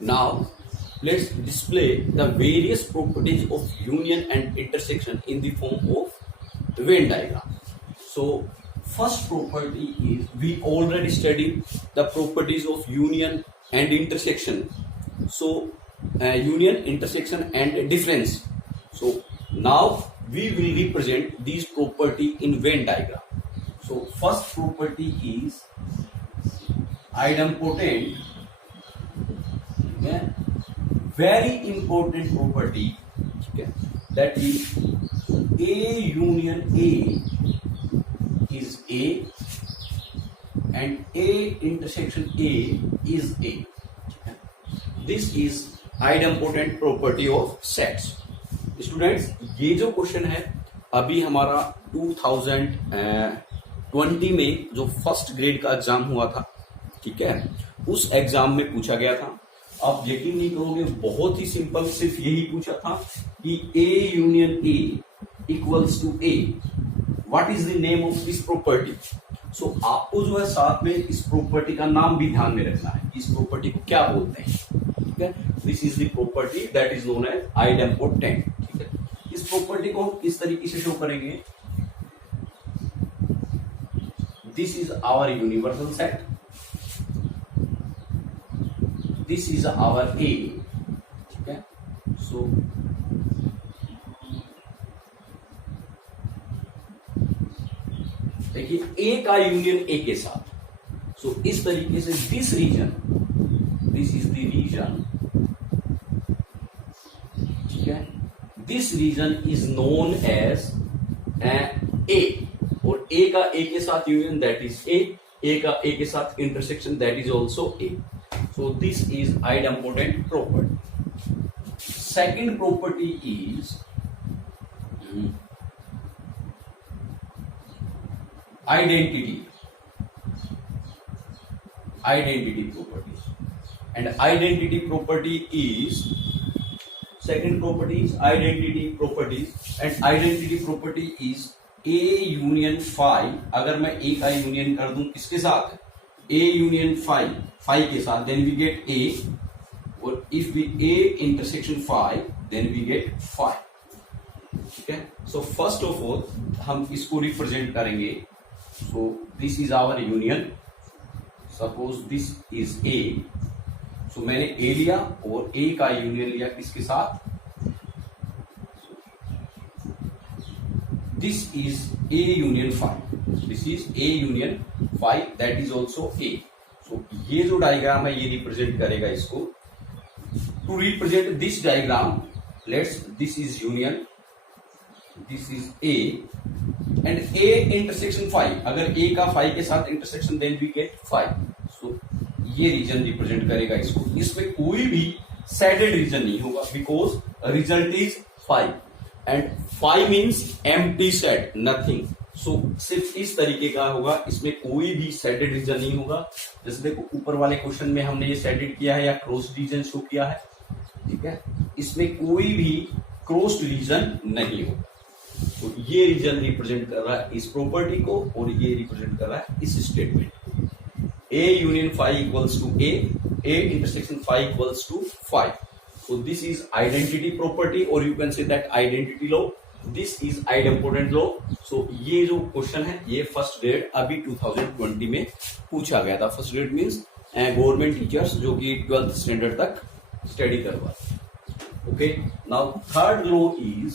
Now, let's display the various properties of union and intersection in the form of Venn diagram. So, first property is, we already studied the properties of union and intersection. So, union, intersection and difference. So, now we will represent these property in Venn diagram. So, first property is idempotent. Yeah, very important property. Okay, that is A union A is A and A intersection A is A. Okay. This is idempotent property of sets. Students, ये जो question है अभी हमारा 2020 में जो first grade का exam हुआ था, ठीक है, उस एग्जाम में पूछा गया था. आप यकीन नहीं करोगे, बहुत ही सिंपल, सिर्फ यही पूछा था कि A union A equals to A, what is the name of this property. So आपको जो है साथ में इस प्रॉपर्टी का नाम भी ध्यान में रखना है. इस प्रॉपर्टी को क्या बोलते हैं, ठीक है. This is the property that is known as idempotent. ठीक है, इस प्रॉपर्टी को हम किस तरीके से शो करेंगे. This is our universal set, this is our A. ठीक है, सो देखिए A का यूनियन A के साथ. सो इस तरीके से this region, this is the region, ठीक है, this region is known as A. और A का A के साथ यूनियन दैट इज A का A के साथ intersection that is also A. So this is idempotent property. Second property is identity properties. And identity property is, second property is identity properties. And identity property is A union phi. अगर मैं A का union कर दूं किसके साथ, A union phi के साथ, then we get A. और if we A intersection phi, then we get phi. ठीक है, so first of all हम इसको रिप्रेजेंट करेंगे. so this is our union, suppose this is A. so मैंने A लिया और A का यूनियन लिया किसके साथ, this is A union phi. this is A union phi that is also A. so ये जो डायग्राम है ये रिप्रेजेंट करेगा इसको. To represent this diagram, let's, this is union, this is A and A intersection phi. अगर A का phi के साथ intersection then we get phi. So ये रीजन रिप्रेजेंट करेगा इसको. इसमें कोई भी सैडेड रीजन नहीं होगा because result is phi and phi means empty set, nothing. So सिर्फ इस तरीके का होगा, इसमें कोई भी सेडेड रीजन नहीं होगा. जैसे देखो ऊपर वाले क्वेश्चन में हमने ये सेडेड किया है या क्रॉस्ड रीजन शो किया है, ठीक है, इसमें कोई भी क्रॉस्ड रीजन नहीं होगा. तो ये रीजन रिप्रेजेंट कर रहा है इस प्रॉपर्टी को और ये रिप्रेजेंट कर रहा है इस स्टेटमेंट को. A union phi equals to A intersection phi equals to phi. So this is identity property or you can say that identity law. This is idempotent law. So ये जो क्वेश्चन है ये first grade अभी 2020 में पूछा गया था. First grade means government teachers जो कि 12th स्टैंडर्ड तक स्टडी करवाते. Okay, now third law is,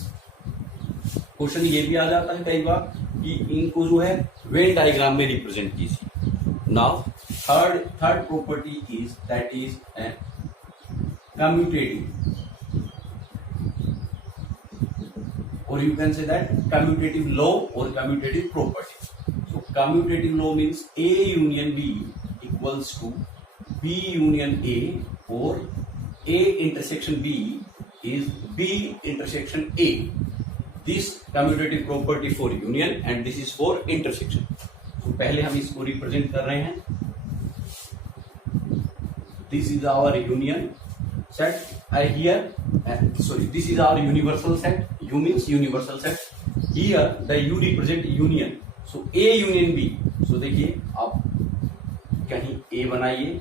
question ये भी आ जाता है कई बार कि इनको जो है वेन डायग्राम में रिप्रेजेंट कीजिए. Now third property is that is commutative, or you can say that commutative law or commutative property. So commutative law means A union B equals to B union A, or A intersection B is B intersection A. This commutative property for union and this is for intersection. So पहले हम इसको represent कर रहे हैं. This is our union set here, this is our universal set. U means universal set. Here the U represent union. So A union B. So देखिए आप कहीं A बनाइए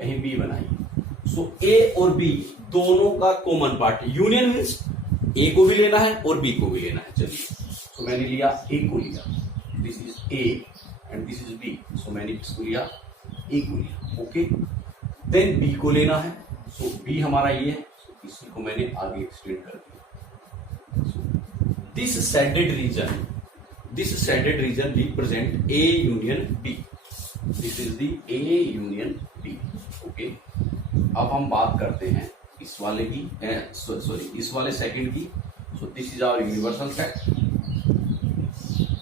कहीं B बनाइए, सो ए और बी दोनों का कॉमन पार्ट, यूनियन मीन्स ए को भी लेना है और बी को भी लेना है। चलिए, सो मैंने लिया ए को लिया, this is A and this is B, so मैंने किसको लिया, ए को लिया। ओके, देन बी को लेना है, सो बी हमारा ये है, सो इसी को मैंने आगे एक्सटेंड कर दिया। This shaded region represent A union B. This is the A union B. Okay, अब हम बात करते हैं इस वाले की, सॉरी इस वाले सेकंड की। So this is our universal set,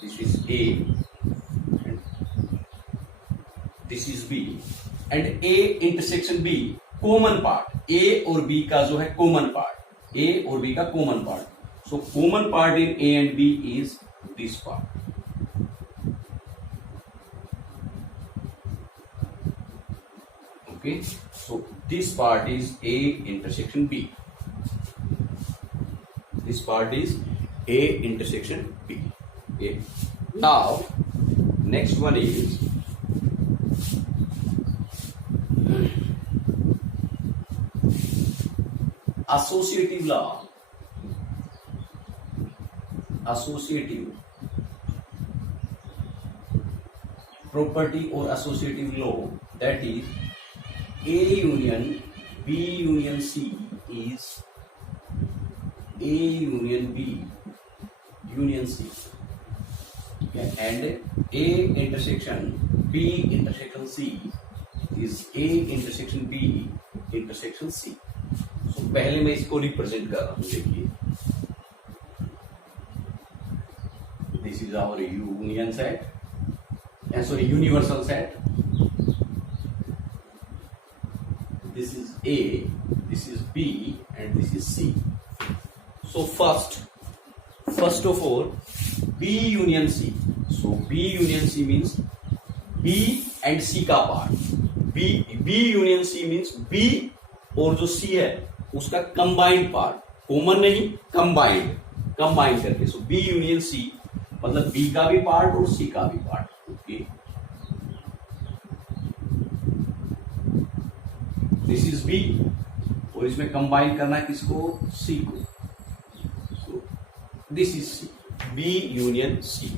this is A and this is B and A intersection B common part, A और B का जो है कॉमन पार्ट, A और B का common part. So common part in A and B is this part. Okay, so this part is A intersection B. This part is A intersection B. Okay. Now, next one is associative law. Associative property or associative law, that is A union B union C is A union B union C, okay, and A intersection B intersection C is A intersection B intersection C. So पहले मैं इसको represent कर रहा हूं, देखिए this is our union set, sorry universal set. This is A, this is B, and this is C. So first of all, B union C. So B union C means B and C का part. B union C means B और जो C है उसका combined part, common नहीं, combined करके। So B union C मतलब B का भी part और C का भी part. Okay. This is B और इसमें कंबाइन करना है किसको, सी को। So this is C, B union C.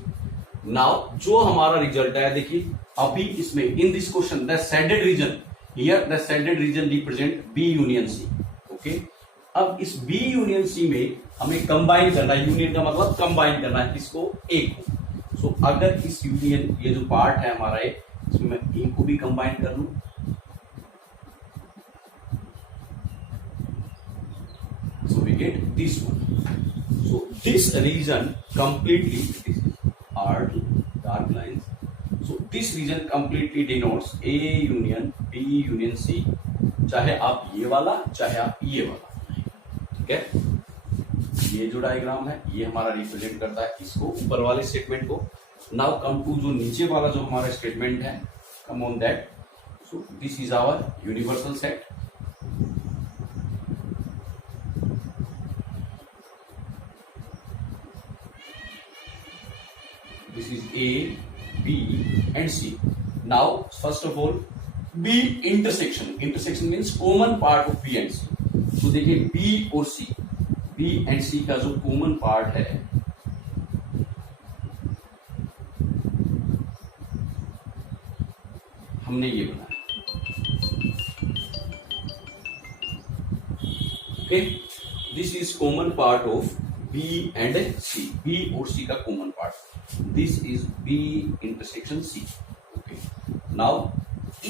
Now जो हमारा रिजल्ट है, देखिए अभी इसमें in this question the shaded region, here the shaded region represent B union C. Okay, अब इस बी यूनियन सी में हमें कंबाइन करना है, यूनियन का मतलब कंबाइन करना है किसको, ए को। सो अगर इस यूनियन ये जो पार्ट है हमारा ए, इसमें मैं ए को भी कंबाइन कर लूं, so we get this one. So this region completely, this are dark lines, so this region completely denotes A union B union C, चाहे आप ये वाला चाहे आप ये वाला, ठीक है। ये जो डायग्राम है ये हमारा रिप्रेजेंट करता है इसको, ऊपर वाले स्टेटमेंट को। नाउ कम टू जो नीचे वाला जो हमारा स्टेटमेंट है, come on that. So this is our universal set, this is A, B and C. Now first of all B intersection, intersection means common part of B and C. तो देखिए B और C, B and C का जो common part है, हमने ये बनाया। Okay, this is common part of B and C, B और C का common part, this is B intersection C. Okay. Now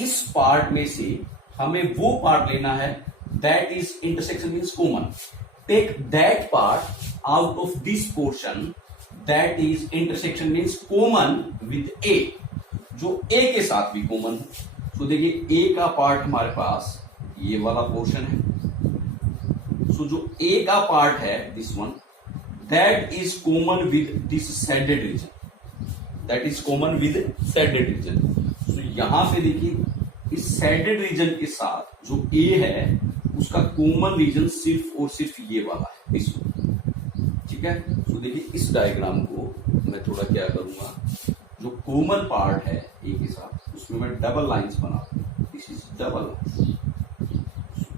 इस पार्ट में से हमें वो पार्ट लेना है that is intersection means common. Take that part out of this portion that is intersection means common with A, जो A के साथ भी common हो। तो देखिए A का पार्ट हमारे पास ये वाला पोर्शन है। सो जो A का पार्ट है this one, that is common with this shaded region, that is common with shaded region. So यहां पे देखिए इस shaded region के साथ जो A है उसका कॉमन रीजन सिर्फ और सिर्फ ये वाला है, इस, ठीक है। तो देखिए इस डायग्राम को मैं थोड़ा क्या करूंगा, जो कॉमन पार्ट है A के साथ उसमें मैं डबल लाइंस बना दूं, दिस इज डबल,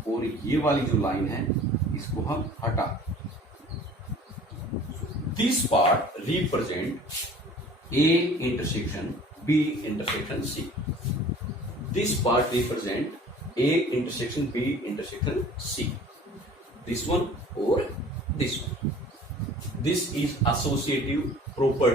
और ये वाली जो लाइन है इसको हम हटा। This part represent A intersection B intersection C. This part represent A intersection B intersection C. This one or this one. This is associative property.